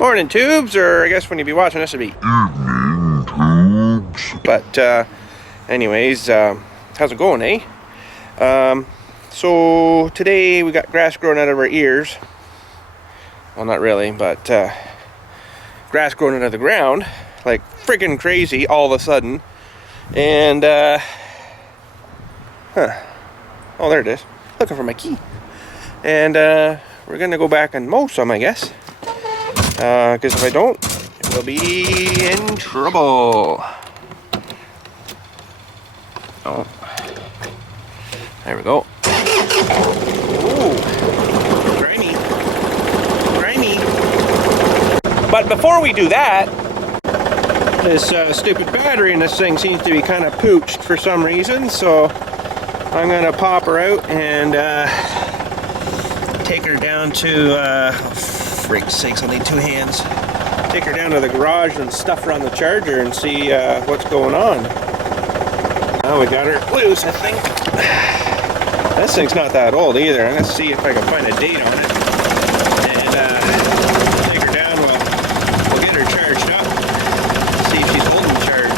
Morning, tubes, or I guess when you be watching this, it'd be evening, tubes. But anyways, how's it going, eh? So today we got grass growing out of our ears. Well, not really, but grass growing out of the ground, like freaking crazy all of a sudden. And oh, there it is. Looking for my key. And we're gonna go back and mow some, I guess. Because if I don't, we'll be in trouble. Oh, there we go. Ooh, grimy, grimy. But before we do that, this stupid battery in this thing seems to be kind of pooched for some reason. So I'm gonna pop her out and take her down to. Freak's sakes, I'll need two hands. Take her down to the garage and stuff her on the charger and see what's going on. Oh, we got her loose, I think. This thing's not that old either. I'm gonna see if I can find a date on it. And take her down, we'll get her charged up. See if she's holding charge.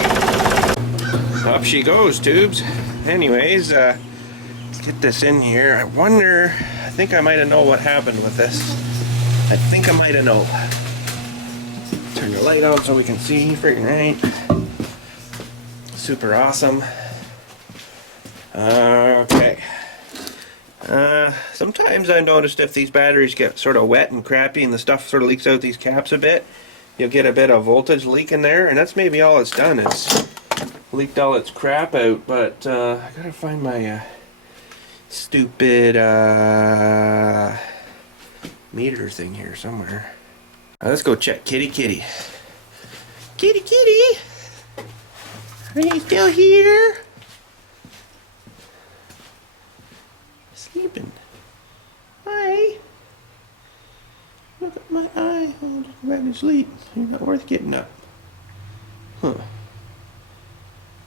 Up she goes, tubes. Anyways, let's get this in here. I wonder, I think I might have know what happened with this. I think I might have known. Turn the light on so we can see, freaking right. Super awesome. Okay. Sometimes I've noticed if these batteries get sort of wet and crappy and the stuff sort of leaks out these caps a bit, you'll get a bit of voltage leak in there, and that's maybe all it's done. It's leaked all its crap out, but I gotta find my stupid meter thing here somewhere. Let's go check kitty. Kitty, are you still here? Sleeping. Hi. Look at my eye. Oh, just go back to sleep. You're not worth getting up. Huh.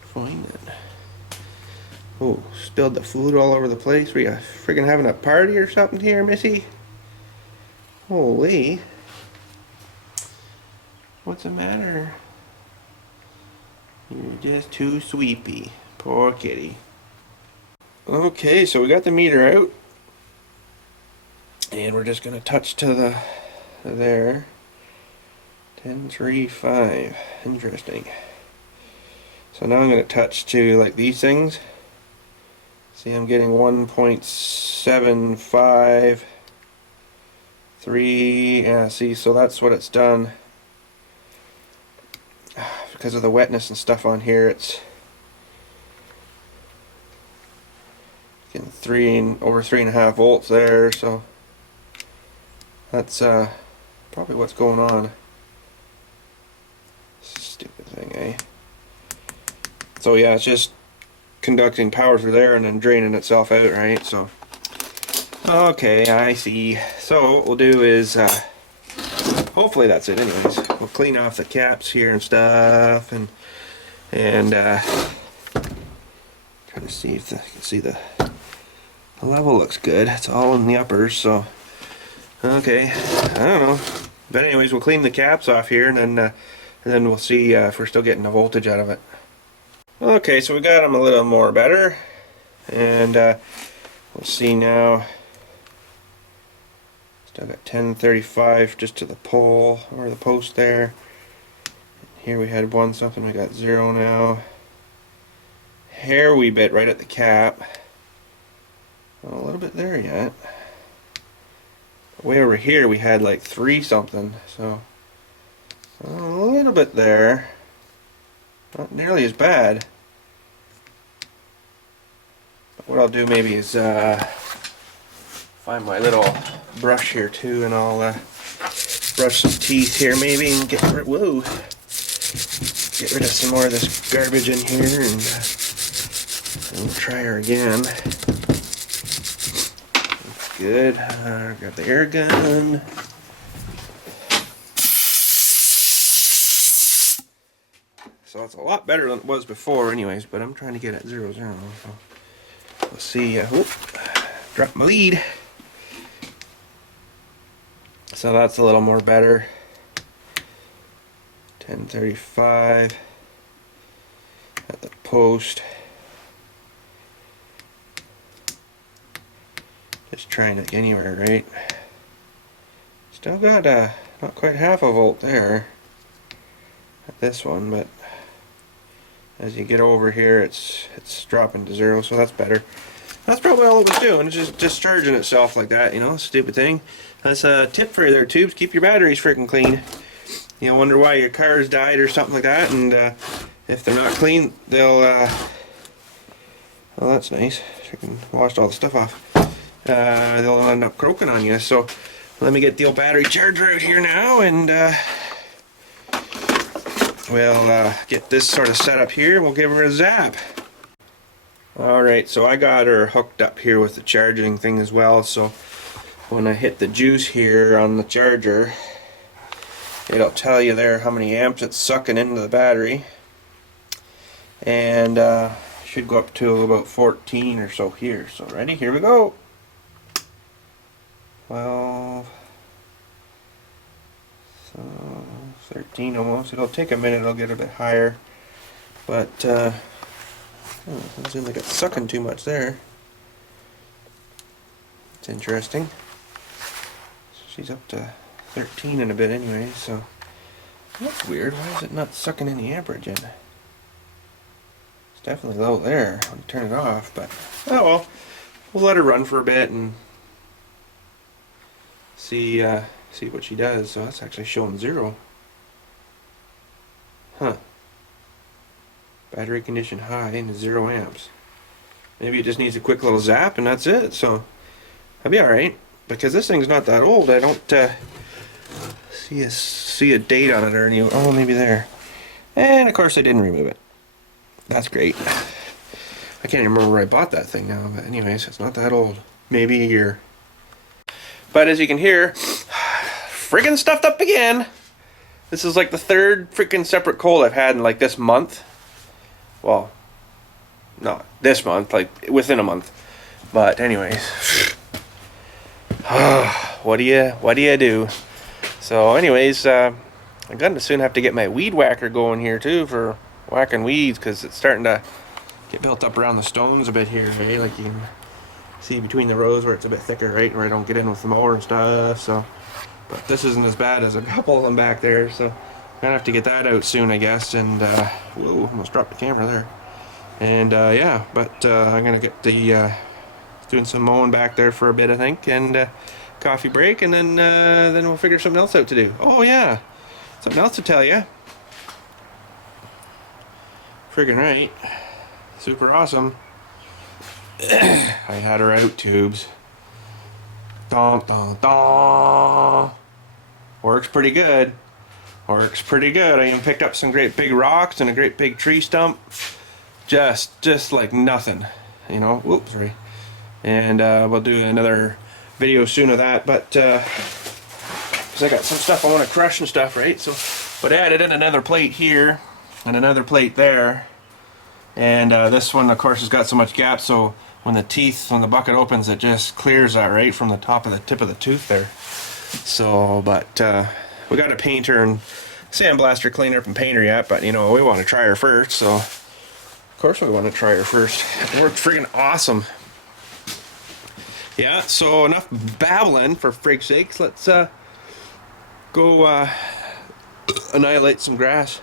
Fine then. Oh, spilled the food all over the place. Were you friggin' having a party or something here, Missy? Holy. What's the matter? You're just too sweepy. Poor kitty. Okay, so we got the meter out. And we're just going to touch to the there. 1035. Interesting. So now I'm going to touch to like these things. See, I'm getting 1.75. 3, yeah, see, so that's what it's done. Because of the wetness and stuff on here, it's getting over 3.5 volts there, so that's probably what's going on. Stupid thing, eh? So yeah, it's just conducting power through there and then draining itself out, right? So okay, I see. So what we'll do is, hopefully that's it anyways. We'll clean off the caps here and stuff, and try to see if you can see the level looks good. It's all in the uppers, so okay. I don't know, but anyways, we'll clean the caps off here, and then we'll see if we're still getting the voltage out of it. Okay, so we got them a little more better, and we'll see now. Still got 1035 just to the pole or the post there. Here we had 1 something, we got 0 now. Hair wee bit right at the cap. Well, a little bit there yet. Way over here we had like 3 something, so a little bit there. Not nearly as bad. But what I'll do maybe is find my little brush here too, and I'll brush some teeth here maybe and get rid of some more of this garbage in here, and we'll try her again. That's good. Got the air gun. So it's a lot better than it was before anyways, but I'm trying to get at 0, 0. So let's see. Drop my lead. So that's a little more better. 1035 at the post. Just trying to get anywhere, right? Still got not quite half a volt there at this one, but as you get over here, it's dropping to 0, so that's better. That's probably all it was doing, just discharging itself like that, you know, stupid thing. That's a tip for you there, tubes. Keep your batteries freaking clean. You know, wonder why your car's died or something like that, and if they're not clean, they'll, well, that's nice. Freaking washed all the stuff off. They'll end up croaking on you. So let me get the old battery charger out here now, and we'll get this sort of set up here. We'll give her a zap. Alright, so I got her hooked up here with the charging thing as well, so when I hit the juice here on the charger, it'll tell you there how many amps it's sucking into the battery, and should go up to about 14 or so here. So ready, here we go. 12, so 13 almost. It'll take a minute, it'll get a bit higher, but oh, it doesn't seem like it's sucking too much there. It's interesting. She's up to 13 in a bit anyway, so that's weird. Why is it not sucking any amperage in? It's definitely low there when you turn it off, but oh well. We'll let her run for a bit and see what she does. So that's actually showing 0. Huh. Battery condition high into 0 amps. Maybe it just needs a quick little zap and that's it. So that'll be alright, because this thing's not that old. I don't see a date on it or any. Oh, maybe there. And of course I didn't remove it. That's great. I can't even remember where I bought that thing now, but anyways, it's not that old. Maybe a year. But as you can hear, friggin' stuffed up again. This is like the 3rd freaking separate cold I've had in like this month. Well, not this month, like within a month. But anyways, what do you do? So anyways, I'm gonna soon have to get my weed whacker going here too for whacking weeds, because it's starting to get built up around the stones a bit here, right? Like you can see between the rows where it's a bit thicker, right? Where I don't get in with the mower and stuff. So, but this isn't as bad as a couple of them back there. So I'm gonna have to get that out soon, I guess. And whoa, almost dropped the camera there. And yeah, but I'm gonna get the doing some mowing back there for a bit, I think, and coffee break, and then we'll figure something else out to do. Oh yeah, something else to tell you. Friggin' right, super awesome. I had her out, tubes. Dun, dun, dun. Works pretty good. Works pretty good. I even picked up some great big rocks and a great big tree stump. Just like nothing, you know. Whoops, sorry. And we'll do another video soon of that. But because I got some stuff I want to crush and stuff, right? So, but I added in another plate here and another plate there. And this one, of course, has got so much gap, so when the bucket opens, it just clears that right from the top of the tip of the tooth there. So, but we got to paint her and sandblast her, clean her up and paint her yet, but you know, we want to try her first, so of course we want to try her first. It worked friggin' awesome. Yeah, so enough babbling, for freak's sakes. Let's go annihilate some grass.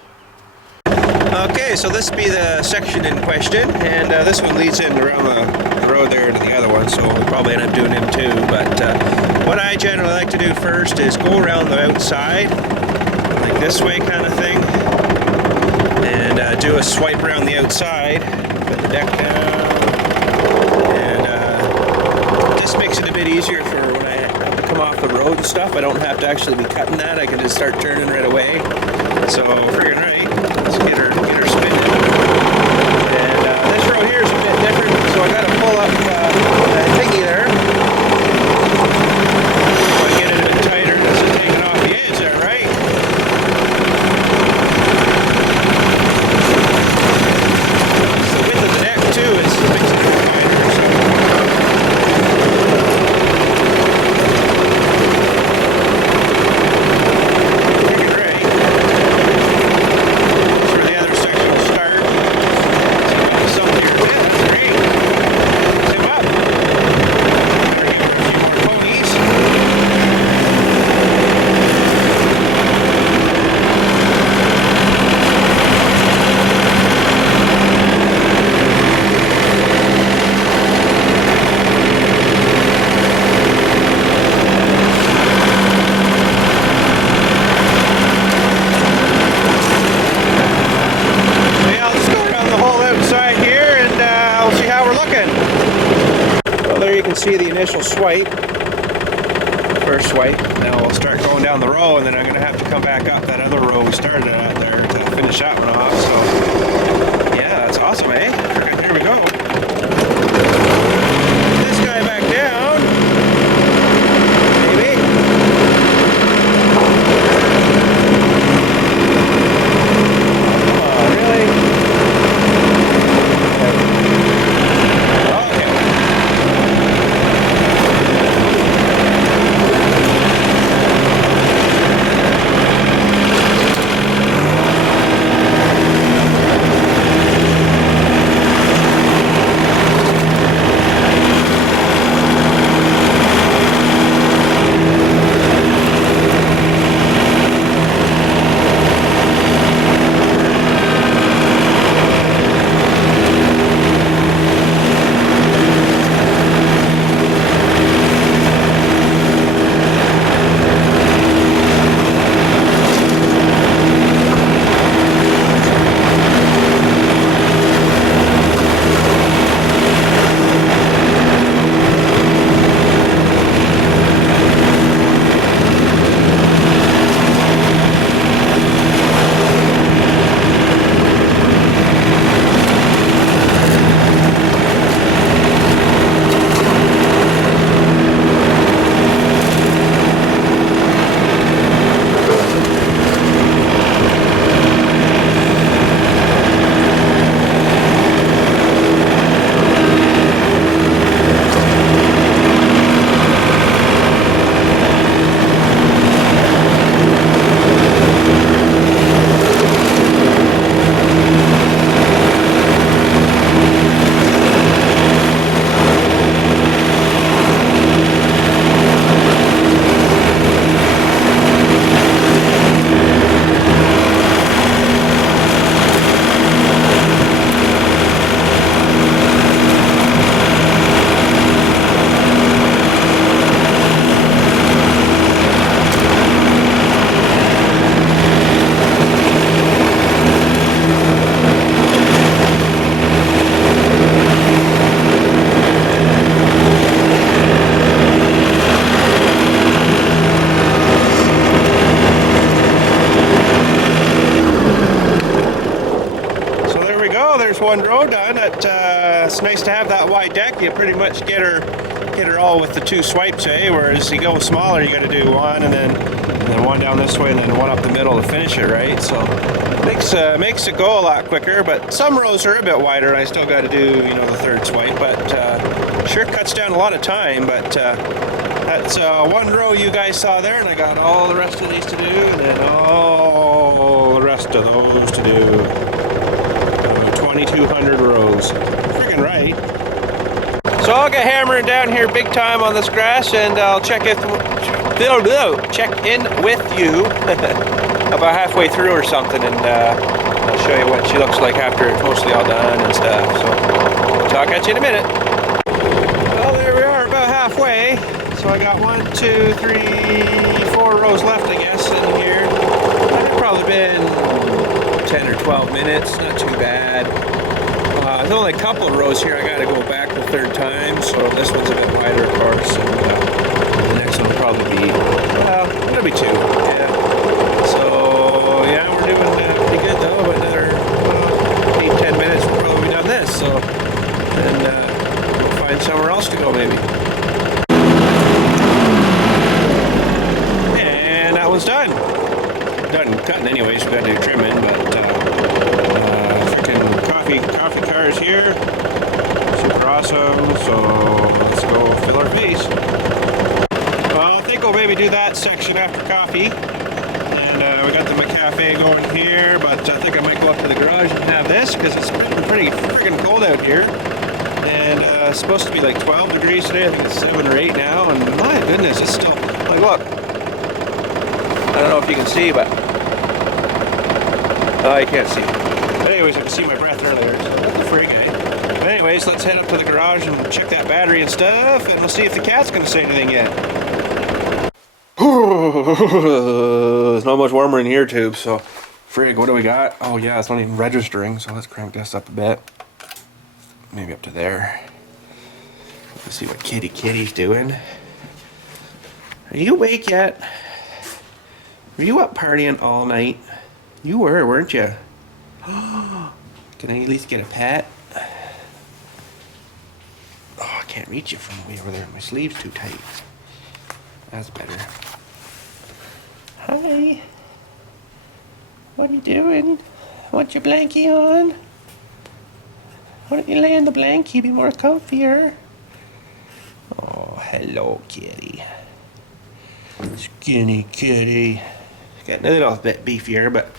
Okay, so this be the section in question, and this one leads in around the road there to the other one, so we'll probably end up doing him too. But what I generally like to do first is go around the outside, like this way kind of thing, and do a swipe around the outside, put the deck down, and this makes it a bit easier for when I have to come off the road and stuff. I don't have to actually be cutting that, I can just start turning right away. So, friggin' right, let's get her spinning. And this row here is a bit different, so I gotta pull up that thingy there. So I get it a bit tighter. This is taking off the edge there, right? The width of the deck too is makes it a bit tighter. Friggin' right. can see the initial swipe, first swipe. Now we'll start going down the row, and then I'm going to have to come back up that other row we started at there to finish that one off. So yeah, that's awesome, eh? Here we go. This guy back down. Maybe. Oh, really? One row done. It's nice to have that wide deck. You pretty much get her all with the two swipes, eh? Whereas you go smaller, you got to do one and then one down this way and then one up the middle to finish it, right? So makes it go a lot quicker. But some rows are a bit wider, and I still got to do the third swipe. But sure cuts down a lot of time. But that's one row you guys saw there, and I got all the rest of these to do, and then all the rest of those to do. 2,200 rows. Freaking right. So I'll get hammering down here big time on this grass, and I'll check in with you about halfway through or something, and I'll show you what she looks like after it's mostly all done and stuff. So we'll talk at you in a minute. Well, there we are, about halfway. So I got 1, 2, 3, 4 rows left, I guess, in here. It's probably been 10 or 12 minutes, not too bad. There's only a couple of rows here I got to go back the third time, so this one's a bit wider, of course, and the next one will probably be, it'll be 2, yeah. So, yeah, we're doing pretty good though, but another 8-10 minutes we'll probably be done this, so, and we'll find somewhere else to go maybe. And that one's done. Done cutting anyways, we got to do trimming, but freaking coffee cars here, super awesome. So let's go fill our face. Well, I think we'll maybe do that section after coffee, and we got the McCafe going here, but I think I might go up to the garage and have this because it's been pretty freaking cold out here, and it's supposed to be like 12 degrees today. I think it's 7 or 8 now, and my goodness, it's still like, look, I don't know if you can see, but you can't see. But anyways, I can see my breath earlier, so what the frig, eh? But anyways, let's head up to the garage and check that battery and stuff, and we'll see if the cat's gonna say anything yet. It's not much warmer in here, too, so frig, what do we got? Oh yeah, it's not even registering, so let's crank this up a bit. Maybe up to there. Let's see what Kitty's doing. Are you awake yet? Were you up partying all night? You were, weren't you? Can I at least get a pat? Oh, I can't reach it from way over there. My sleeve's too tight. That's better. Hi. What are you doing? Want your blankie on? Why don't you lay on the blankie? Be more comfier. Oh, hello, kitty. Skinny kitty. Getting a little bit beefier, but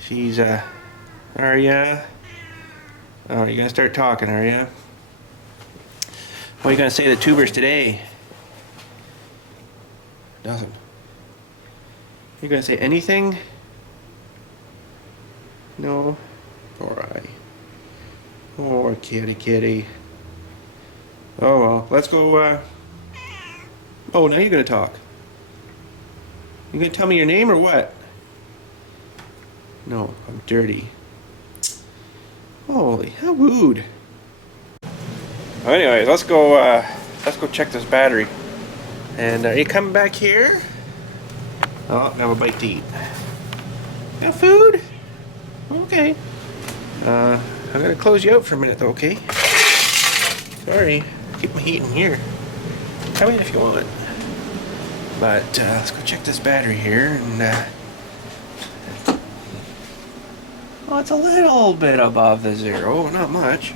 she's, are ya? Oh, you're gonna start talking, are ya? What are you gonna say to the tubers today? Nothing. You gonna say anything? No? Alright. Oh, kitty. Oh well, let's go, oh, now you're gonna talk. You gonna tell me your name or what? No, I'm dirty. Holy, how rude. Well, anyway, let's go check this battery. And are you coming back here? Oh, I have a bite to eat. Got food? Okay. I'm gonna close you out for a minute though, okay? Sorry, keep my heat in here. Come in if you want. But let's go check this battery here, and well, it's a little bit above the 0, not much.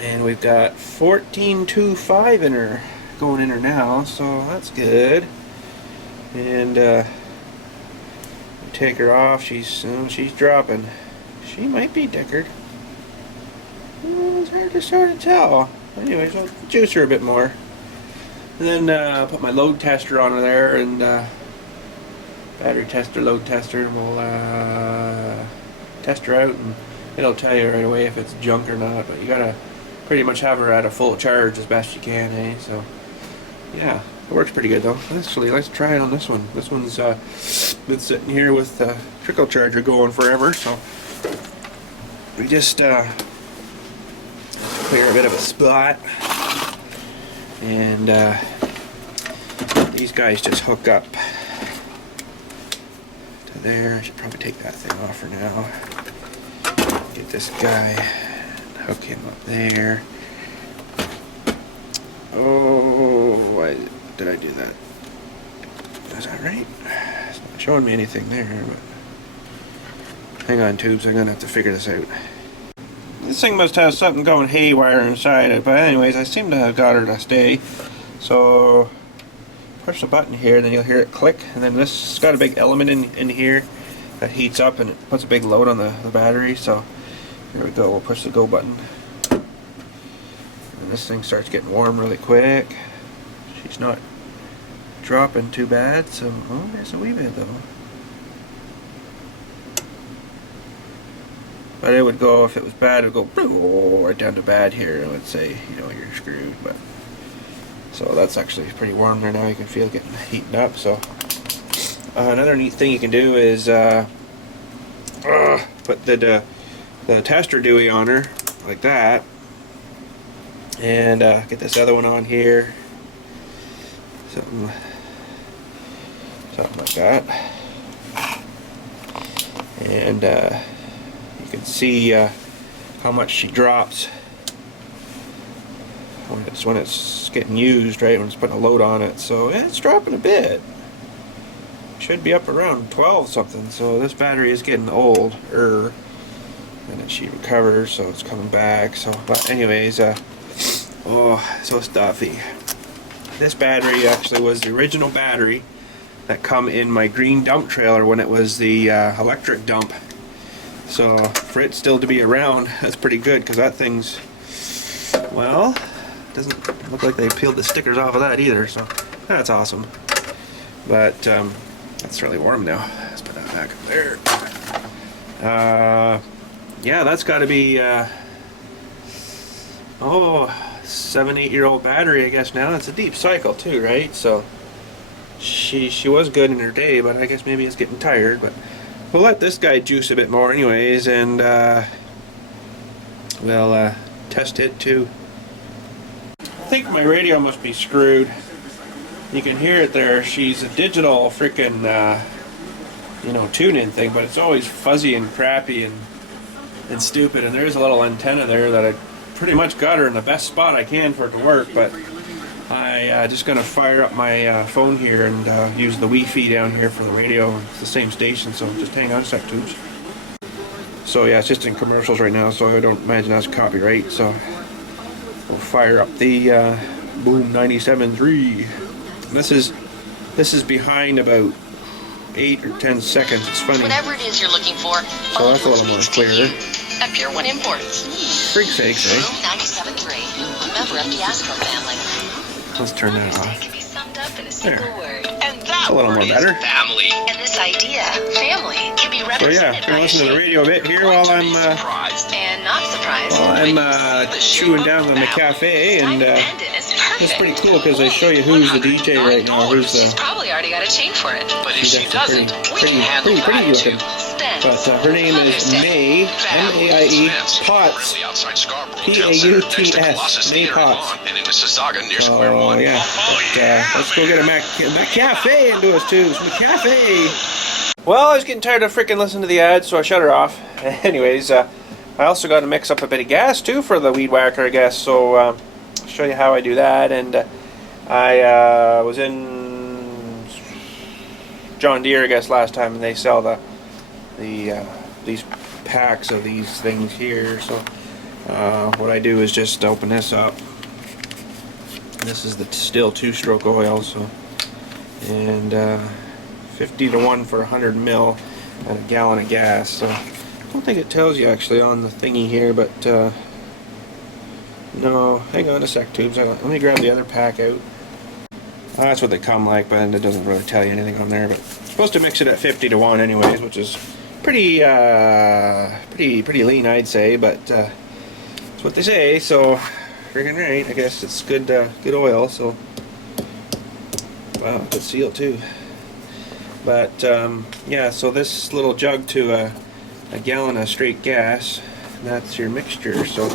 And we've got 14.25 in her, going in her now, so that's good. And take her off. She's dropping. She might be dickered. It's hard to sort of tell. Anyways, I'll juice her a bit more. And then put my load tester on her there, and battery tester, load tester, and we'll test her out, and it'll tell you right away if it's junk or not. But you gotta pretty much have her at a full charge as best you can, eh? So yeah, it works pretty good though. Actually, let's try it on this one. This one's been sitting here with the trickle charger going forever, so we just clear a bit of a spot. And these guys just hook up to there. I should probably take that thing off for now. Get this guy, hook him up there. Oh, why did I do that? Is that right? It's not showing me anything there, but hang on, tubes, I'm gonna have to figure this out. This thing must have something going haywire inside it, but anyways, I seem to have got her to stay. So push the button here, and then you'll hear it click, and then this has got a big element in here that heats up and it puts a big load on the battery. So here we go, we'll push the go button, and this thing starts getting warm really quick. She's not dropping too bad, so oh, there's a wee bit though. But it would go, if it was bad, it would go right down to bad here. It would say, you know, you're screwed. But so that's actually pretty warm there now. You can feel it getting heating up. So another neat thing you can do is put the tester dewey on her like that, and get this other one on here, something like that, and you can see how much she drops when it's getting used, right? When it's putting a load on it. So yeah, it's dropping a bit. Should be up around 12 something. So this battery is getting old, and then she recovers, so it's coming back. So, but anyways, oh, so stuffy. This battery actually was the original battery that come in my green dump trailer when it was the electric dump. So for it still to be around, that's pretty good, because that thing's, well, doesn't look like they peeled the stickers off of that either, so that's awesome. But it's really warm now. Let's put that back up there. Yeah, that's got to be 7-8-year-old battery, I guess now. It's a deep cycle too, right? So she was good in her day, but I guess maybe it's getting tired. But we'll let this guy juice a bit more anyways, and we'll test it too. I think my radio must be screwed. You can hear it there. She's a digital freaking, you know, tune-in thing, but it's always fuzzy and crappy and stupid. And there's a little antenna there that I pretty much got her in the best spot I can for it to work. But I just gonna fire up my phone here and use the Wi-Fi down here for the radio. It's the same station, so just hang on a sec, tubes. So yeah, it's just in commercials right now, so I don't imagine that's copyright. So we'll fire up the Boom 97.3. This is behind about 8 or 10 seconds. It's funny. Whatever it is you're looking for, so that's a little more clear. At Pure One Imports. Freak sakes, eh? Boom 97.3, a member of the Astro family. Let's turn that off. Can be summed up in a single word. And That's a little more better. Family. And this idea, family, can be So represented yeah, gonna listen to the radio a bit here while I'm and not surprised. chewing down the cafe, and it's pretty cool because they show you who's the DJ right now. Who's She's probably already got a chain for it. But if she's she doesn't, pretty looking. But her name is May, M-A-I-E, Potts, P-A-U-T-S, May Potts. Oh yeah, but, let's go get a McCafe and do us too. Some McCafe. Well, I was getting tired of freaking listening to the ads, so I shut her off. Anyways, I also got to mix up a bit of gas too for the weed whacker, I guess. So I'll show you how I do that. And I was in John Deere, I guess, last time, and they sell these packs of these things here. So what I do is just open this up. This is the still 2-stroke oil, so, and 50 to 1 for 100 mil and a gallon of gas. So I don't think it tells you actually on the thingy here, but no, hang on a sec, tubes. Let me grab the other pack out. That's what they come like, but it doesn't really tell you anything on there. But I'm supposed to mix it at 50 to 1 anyways, which is pretty lean, I'd say, but that's what they say. So freaking right, I guess it's good oil. So wow, good seal too. But yeah, so this little jug to a gallon of straight gas, that's your mixture. So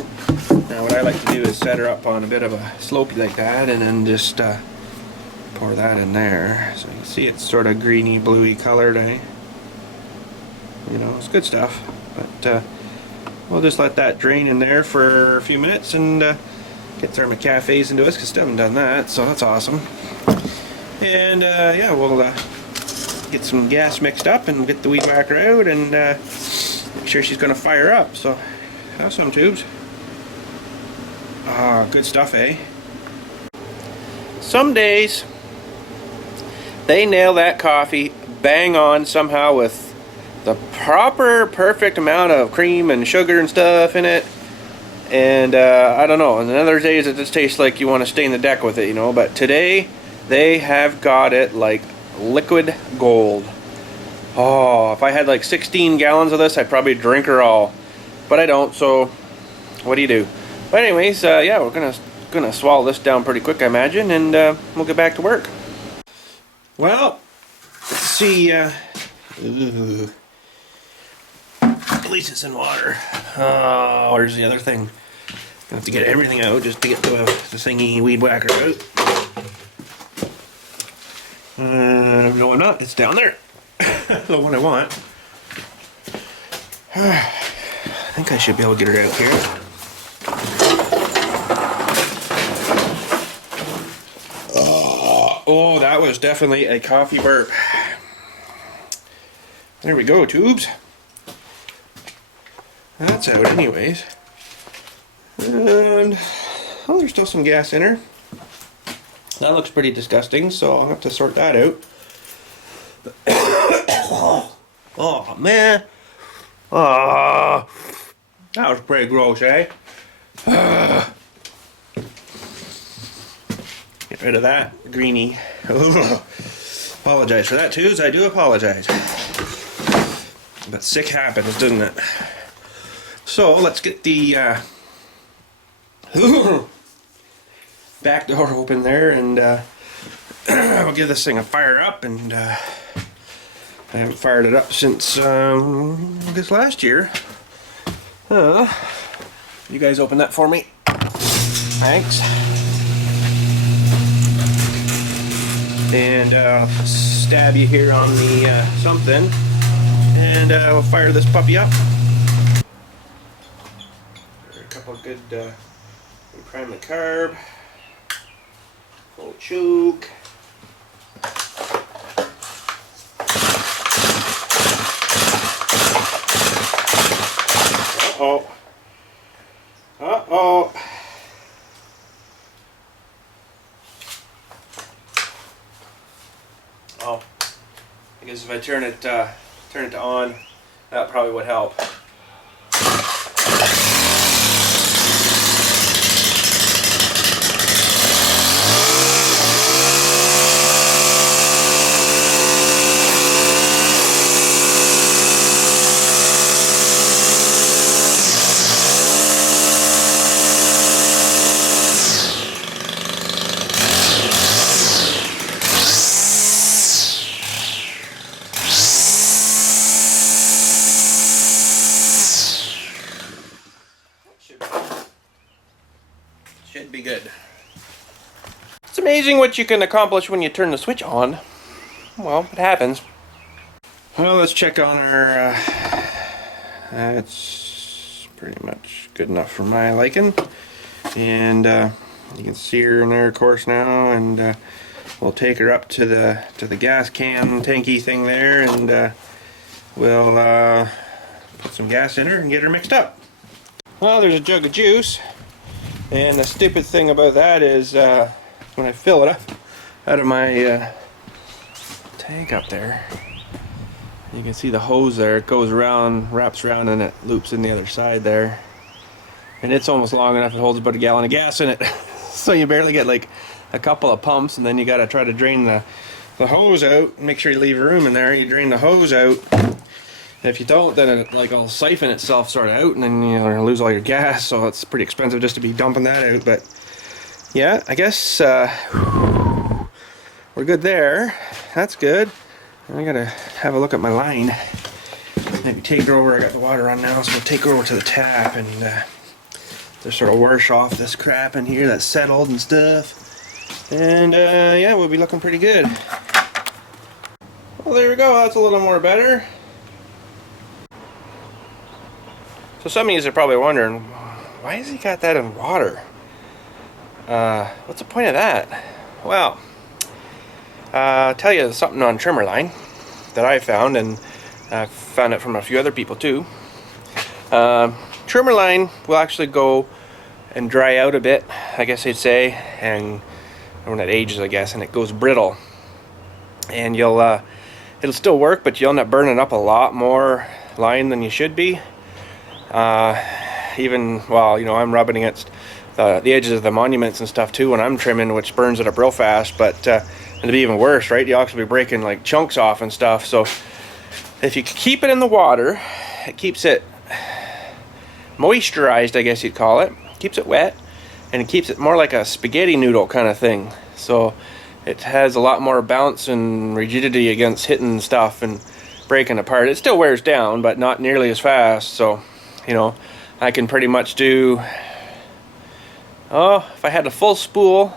now what I like to do is set her up on a bit of a slopey like that, and then just pour that in there. So you can see it's sort of greeny bluey colored, eh? You know, it's good stuff. But we'll just let that drain in there for a few minutes and get our McCafes into us, because still haven't done that, so that's awesome. And yeah, we'll get some gas mixed up and get the weed whacker out and make sure she's going to fire up. So have some, tubes. Ah, good stuff, eh? Some days they nail that coffee bang on somehow with the proper perfect amount of cream and sugar and stuff in it, and I don't know, and then other days it just tastes like you want to stain the deck with it, you know. But today they have got it like liquid gold. Oh, if I had like 16 gallons of this, I'd probably drink her all, but I don't, so what do you do? But anyways, yeah, we're gonna swallow this down pretty quick, I imagine, and we'll get back to work. Well, let's see. Ooh. At least it's in water. Where's the other thing? I have to get everything out just to get the thingy weed whacker out. No, I'm not. It's down there. The one I want. I think I should be able to get her out here. Oh, that was definitely a coffee burp. There we go, tubes. That's out anyways. And oh, there's still some gas in her. That looks pretty disgusting, so I'll have to sort that out. Oh man. That was pretty gross, eh? Get rid of that greeny. Apologize for that, tubes. I do apologize. But sick happens, doesn't it? So let's get the back door open there, and we'll give this thing a fire up. And I haven't fired it up since I guess last year. You guys open that for me. Thanks. And stab you here on the something, and we'll fire this puppy up. A couple of good prime the carb, full choke. Uh-oh. Uh-oh. Oh, I guess if I turn it on, that probably would help. Should be good. It's amazing what you can accomplish when you turn the switch on. Well, it happens. Well, let's check on our... it's pretty much good enough for my liking. And you can see her in there, of course, now. And we'll take her up to the gas can tanky thing there, and we'll put some gas in her and get her mixed up. Well, there's a jug of juice. And the stupid thing about that is when I fill it up out of my tank up there, you can see the hose there. It goes around, wraps around, and it loops in the other side there. And it's almost long enough, it holds about a gallon of gas in it. So you barely get like a couple of pumps, and then you got to try to drain the hose out. Make sure you leave room in there. You drain the hose out. And if you don't, then it like all siphon itself sort of out, and then you're gonna lose all your gas. So it's pretty expensive just to be dumping that out. But yeah, I guess we're good there. That's good. I gotta have a look at my line. Maybe take her over. I got the water on now, so we'll take her over to the tap and just sort of wash off this crap in here that's settled and stuff. And yeah, we'll be looking pretty good. Well, there we go. That's a little more better. So some of you are probably wondering, why has he got that in water? What's the point of that? Well, I'll tell you something on trimmer line that I found, and I found it from a few other people too. Trimmer line will actually go and dry out a bit, I guess they'd say, and when it ages, I guess, and it goes brittle. And it'll still work, but you'll end up burning up a lot more line than you should be. Even, well, you know, I'm rubbing against the edges of the monuments and stuff too when I'm trimming, which burns it up real fast. But it'll be even worse, right? You'll actually be breaking like chunks off and stuff. So if you keep it in the water, it keeps it moisturized, I guess you'd call it. Keeps it wet, and it keeps it more like a spaghetti noodle kind of thing. So it has a lot more bounce and rigidity against hitting stuff and breaking apart. It still wears down, but not nearly as fast. So, you know, I can pretty much do, oh, if I had a full spool,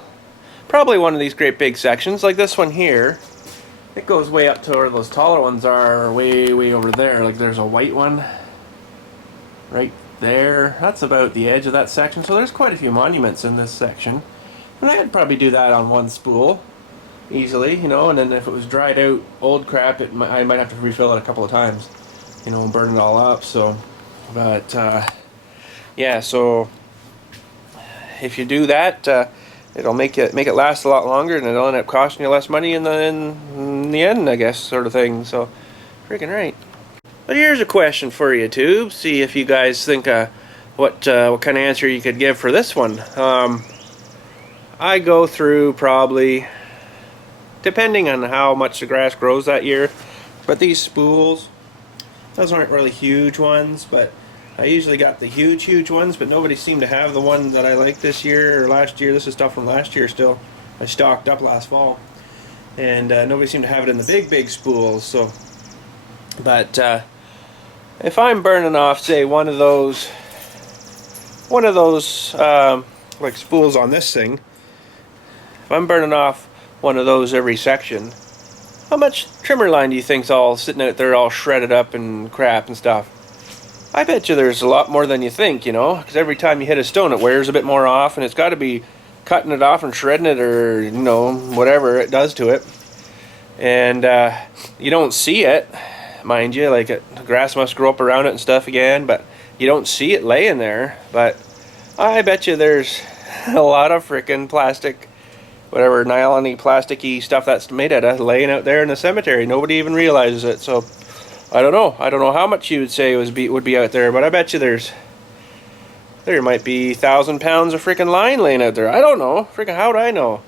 probably one of these great big sections, like this one here. It goes way up to where those taller ones are, way over there. Like there's a white one right there. That's about the edge of that section. So there's quite a few monuments in this section. And I could probably do that on one spool easily, you know, and then if it was dried out old crap, I might have to refill it a couple of times, you know, and burn it all up. So, but yeah, so if you do that, it'll make it last a lot longer, and it'll end up costing you less money in the end, I guess, sort of thing. So, freaking right. But here's a question for you, too. See if you guys think what kind of answer you could give for this one. I go through probably, depending on how much the grass grows that year, but these spools, those aren't really huge ones, but I usually got the huge ones, but nobody seemed to have the one that I like this year or last year. This is stuff from last year still. I stocked up last fall, and nobody seemed to have it in the big spools. So, but if I'm burning off, say, one of those one of those like spools on this thing, if I'm burning off one of those every section, how much trimmer line do you think's all sitting out there all shredded up and crap and stuff? I bet you there's a lot more than you think, you know, because every time you hit a stone it wears a bit more off, and it's got to be cutting it off and shredding it, or, you know, whatever it does to it. And you don't see it, mind you, like the grass must grow up around it and stuff again, but you don't see it laying there. But I bet you there's a lot of freaking plastic, whatever nylon-y, plasticky stuff that's made out of, laying out there in the cemetery. Nobody even realizes it. So I don't know how much you would say would be out there, but I bet you there might be 1,000 pounds of freaking line laying out there. I don't know. Freaking how would I know?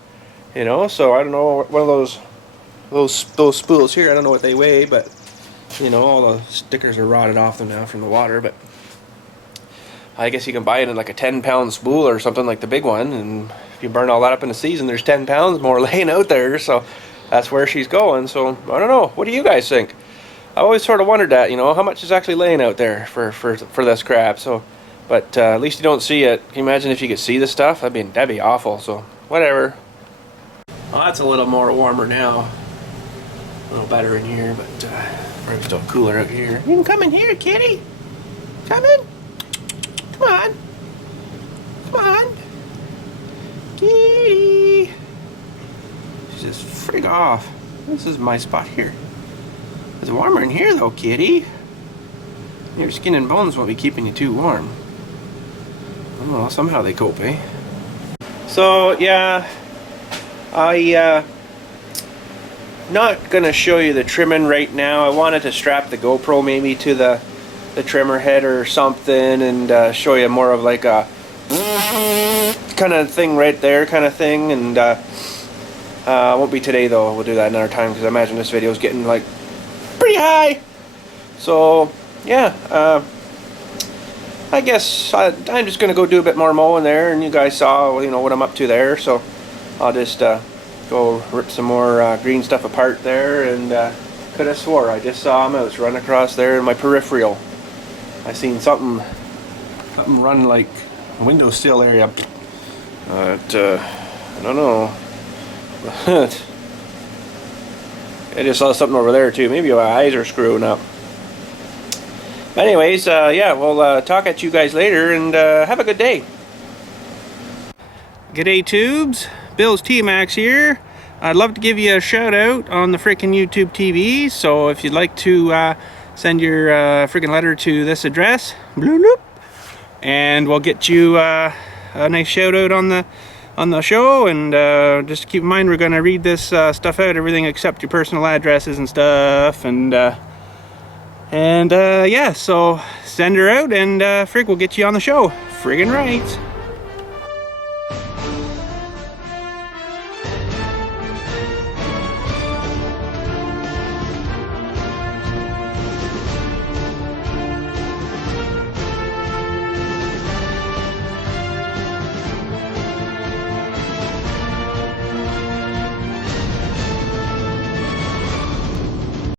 You know, so I don't know. One of those spools here, I don't know what they weigh, but you know, all the stickers are rotted off them now from the water. But I guess you can buy it in like a 10-pound spool or something like the big one, and if you burn all that up in a season, there's 10 pounds more laying out there. So that's where she's going. So I don't know. What do you guys think? I always sort of wondered that, you know, how much is actually laying out there for this crap. So, but at least you don't see it. Can you imagine if you could see the stuff? That'd be awful. So whatever. Well, that's a little more warmer now. A little better in here, but probably still cooler out here. You can come in here, kitty. Come in. Come on. Come on. Kitty. She's just frig off. This is my spot here. It's warmer in here though, kitty. Your skin and bones won't be keeping you too warm. Oh, somehow they cope, eh? So yeah, not gonna show you the trimming right now. I wanted to strap the GoPro maybe to the trimmer head or something, and show you more of like a kind of thing right there, kind of thing. And won't be today though. We'll do that another time, because I imagine this video is getting like pretty high. So yeah, I guess I'm just gonna go do a bit more mowing there, and you guys saw, you know, what I'm up to there. So I'll just go rip some more green stuff apart there, and could have swore I just saw a mouse run across there in my peripheral. I seen something run like windowsill area. I don't know. I just saw something over there too. Maybe my eyes are screwing up. But anyways, yeah, we'll talk at you guys later, and have a good day. G'day tubes, BILLSTMAXX here. I'd love to give you a shout out on the freaking YouTube TV, so if you'd like to send your freaking letter to this address, bloop, bloop, and we'll get you a nice shout out on the show. And just keep in mind, we're gonna read this stuff out, everything except your personal addresses and stuff. And yeah, so send her out, and frig, we'll get you on the show. Friggin' right.